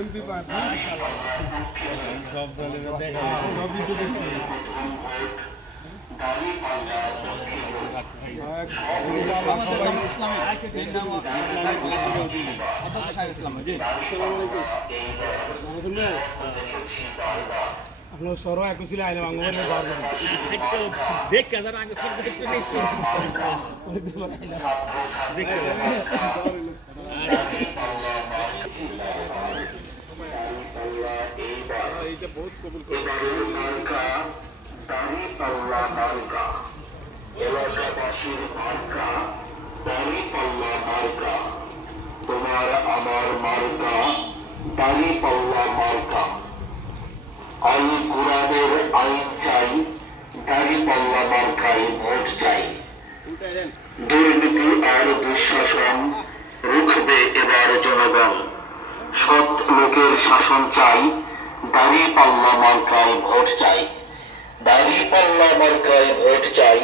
MP pass সব দলের দেখা সবই তো দেখছি আপনার সরো একটু ছিল আইনে বাংলা দেখ কেদার আগে সব একটু নেই দেখ এইটা বহুত কবুল করে এলাকাবাসীর মার্কা দাঁড়িপাল্লা মার্কা তোমার আমার মার্কা দাঁড়িপাল্লা মার্কা আল কোরআনের আইন চাই দাঁড়িপাল্লা মার্কায় ভোট চাই দুর্নীতি আর দুঃশাসন রুখবে এবার জনগণ সৎ লোকের শাসন চাই দাঁড়িপাল্লা মার্কায় ভোট চাই দাঁড়িপাল্লা মার্কায় ভোট চাই।